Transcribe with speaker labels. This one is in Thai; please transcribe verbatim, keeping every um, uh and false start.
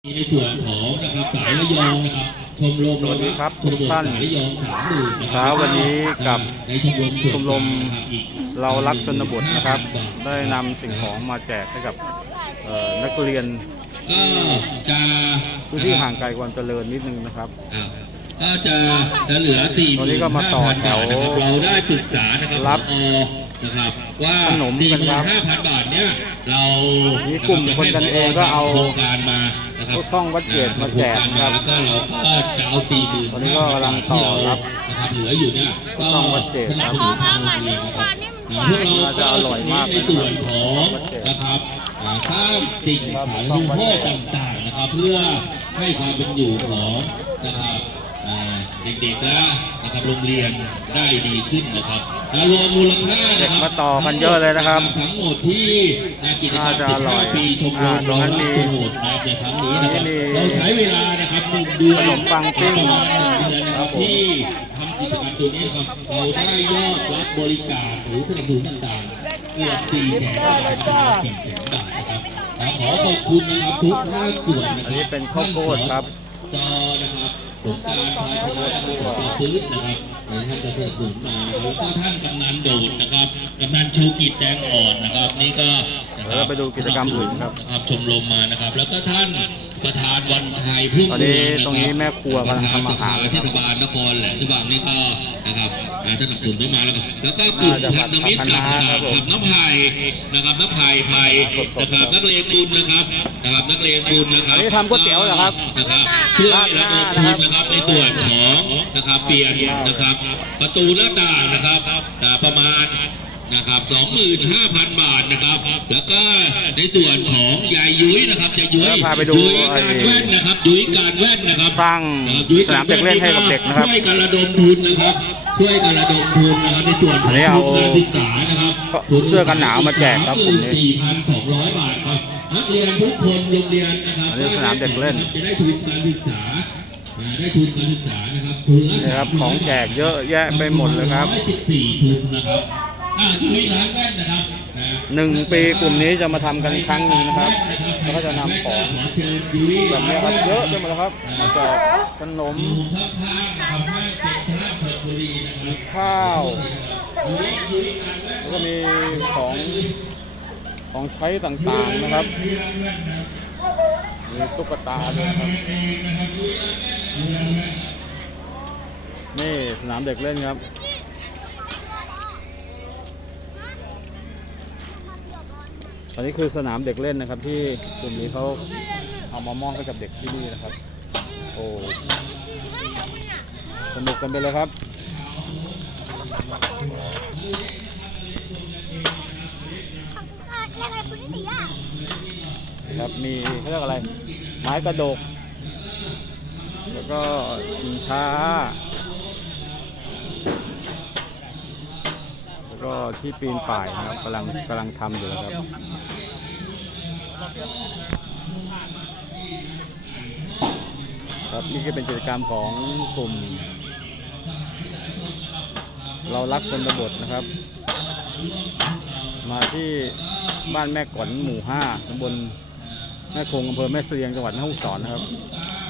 Speaker 1: ในส่วนของนะครับสายระยองนะครับชมรม
Speaker 2: สวัสดีครับ
Speaker 1: ชมรม
Speaker 2: ทุกท่าน
Speaker 1: สายระยองสามหมื่นนะค
Speaker 2: เช้า
Speaker 1: รับ
Speaker 2: วันนี้กับ
Speaker 1: ในชมรมส่วน
Speaker 2: ชมรม
Speaker 1: กลางนะครับอีก
Speaker 2: เรารักชนบทนะครับ ได้นำสิ่งของมาแจกให้กับเอ่อนักเรียน
Speaker 1: ก็จะ
Speaker 2: พื้นที่ห่างไกลความเจริญนิดนึงนะครับ
Speaker 1: อ่าก็จะจะเหลือสี่ห
Speaker 2: ตอนนี้
Speaker 1: มื่น
Speaker 2: ก็มา
Speaker 1: ห้า
Speaker 2: ต่อ
Speaker 1: พัน
Speaker 2: แถ
Speaker 1: บาว ทนะครับเราได้ปรึกษานะครับ
Speaker 2: รับ
Speaker 1: ผอนะครับว่า
Speaker 2: ขนม
Speaker 1: สี่
Speaker 2: กั
Speaker 1: ห
Speaker 2: น
Speaker 1: มื่
Speaker 2: ครั
Speaker 1: น
Speaker 2: บ
Speaker 1: ห้าพันบาทเนี่ยเรา
Speaker 2: มีกลุ่มคนกันเองก็เอา
Speaker 1: โครงการมานะครับ
Speaker 2: พวกช่องวัดเกตมาแจกนะครับ
Speaker 1: แล้วก็เราก็จะเอาสี่หมื่น
Speaker 2: ตอนนี้ก็กำลังต่อรับ
Speaker 1: นะครับเหลืออยู่เนี่ยก็
Speaker 2: ช่องวัดเกต
Speaker 1: สนับสนุนทางโรงเรียนนะครับนะพวกเรา
Speaker 2: น่าจะอร่อยมาก
Speaker 1: ในส่วนของนะครับอ่าสร้างสิ่งขายรูปพ่อต่างๆนะครับเพื่อให้ความเป็นอยู่ของนะครับอ่าเด็กๆและนะครับโรงเรียนได้ดีขึ้นนะครับและรวมมูลค่านะค
Speaker 2: เด็
Speaker 1: รับ
Speaker 2: กมาต่อกันเยอะเลยนะครับ
Speaker 1: ทั้งหมดที่กิจกรรม
Speaker 2: น่าจะอร่อย
Speaker 1: สิบห้าปีชมรม
Speaker 2: อ่าตรงนั้นมี
Speaker 1: ชมรมในครั้งนี้นะครับ
Speaker 2: นี่มี
Speaker 1: เราใช้เวลานะครับหนึ่งเดือน
Speaker 2: ขนมปังปิ้ง
Speaker 1: ประมาณหนึ่งเดือนนะค
Speaker 2: ครั
Speaker 1: รั
Speaker 2: บบ ผม
Speaker 1: ที่ทำกิจกรรมตัวนี้นะครับเราได้ยอดรับบริการหรือสนับสนุนต่างๆเกือบสี่แสนบาทนะครับสี่แสนบาทนะครับขอขอบคุณนะครับทุกภาคส่วนนะค
Speaker 2: อัน
Speaker 1: รับ
Speaker 2: นี้เป็นข้าวโพดครับ
Speaker 1: จอนะครับสงการพาชนะนะครับต่อพื้นนะครับท่านจะสนับสนุนมานะครับแล้วก็ท่านกำนันโดดนะครับกำนันชูกิจแดงอ่อนนะครับนี่ก็นะค
Speaker 2: แล้
Speaker 1: รั
Speaker 2: ว
Speaker 1: บ
Speaker 2: ไปดูกิจกรรมอื่นครับ
Speaker 1: นะครับชมรมมานะครับ แล้วก็ท่านประธานวันชัยพึ่ง
Speaker 2: ตอนนี้
Speaker 1: เมืองนะ
Speaker 2: ตรง
Speaker 1: ค
Speaker 2: นี้
Speaker 1: รับ
Speaker 2: แม่ครัวกำลังทำอาหาร
Speaker 1: ประธนสภเทศบาลนครแหลมฉบังนี่ก็นะครับอ่าท่านสนับสนุนได้มาแล้วก็แล้วก็กลุ่ม
Speaker 2: น่าจะ
Speaker 1: พันธมิตร
Speaker 2: พัน
Speaker 1: ต่า
Speaker 2: ธมิตรครับผม
Speaker 1: งๆขับน้ำพายนะครับน้ำพายไทยนะครับนักเลงบุญนะครับนะครับนักเลงบุญนะครับ
Speaker 2: อันนี้ทำก๋วยเตี๋ยวเหรอครับ
Speaker 1: นะครับช่วยระดมทุนนะครับในส่วนของนะครับเปลี่ยนนะครับประตูหน้าต่างนะครับอ่าประมาณนะครับ สองหมื่นห้าพัน บาทนะครับ แล้วก็ในส่วนของยายยุ้ยนะครับจะยุ้ย
Speaker 2: แล้วพาไปดู
Speaker 1: ยุ้ยการแว่นนะครับยุ้ยการแว่นนะครับ
Speaker 2: สร้าง
Speaker 1: นะครับยุ้ย
Speaker 2: สนามเด็กเล่นให้กับเด็กนะครับ
Speaker 1: ช่วยกันระดมทุนนะครับ ช่วยกันระดมทุนนะครับในส่วนข
Speaker 2: อั
Speaker 1: อง
Speaker 2: นนี้เอา
Speaker 1: ทุนการศึกษานะครับ
Speaker 2: เสื้อกันหนาวมาแจกครับกลุ่มนี้
Speaker 1: สี่พันสองร้อยบาทครับนักเรียนทุกคนโรงเรียนนะครับ
Speaker 2: อันนี้สนามเด็กเล่น
Speaker 1: จะได้ทุนการศึกษาอ่าได้ทุนการศึกษานะครับทุนละ
Speaker 2: นี่ครับของแจกเยอะแยะไปหมดเลยครับ
Speaker 1: ร้อยสิบสี่ทุนนะครับอ่ายุ้ยร้านแว่นนะครับอ่า
Speaker 2: หนึ่งปีกลุ่มนี้จะมาทำกันครั้งหนึ่งนะครับ แล้วก็จะนำของ
Speaker 1: ขอเชิญยุ้ย
Speaker 2: แบบนี้ครับเยอะไปหมดเลยครับมาแจกขนม
Speaker 1: อยู่ข้างๆนะครับห้างเซ็นทรัลชลบุรีนะครับ
Speaker 2: ข้าว
Speaker 1: ยุ้ยยุ้ยการแว่น
Speaker 2: แล้วก็มีของของใช้ต่างๆนะครับ มีตุ๊กตาด้วยครับนี่สนามเด็กเล่นครับตอนนี้คือสนามเด็กเล่นนะครับ ที่กลุ่มนี้เขาเอามามอบให้กับเด็กที่นี่นะครับโอ้สนุกกันไปเลยครับครับมีเขาเรียกอะไรไม้กระดกแล้วก็ชิงช้าแล้วก็ที่ปีนป่ายนะครับกำลังกำลังทำอยู่นะครับครับนี่ก็เป็นกิจกรรมของกลุ่มเรารักชนบทนะครับมาที่บ้านแม่ก่อนหมู่ห้าตำบลแม่คงอำเภอแม่เสลียงจังหวัดแม่ฮ่องสอนนะครับ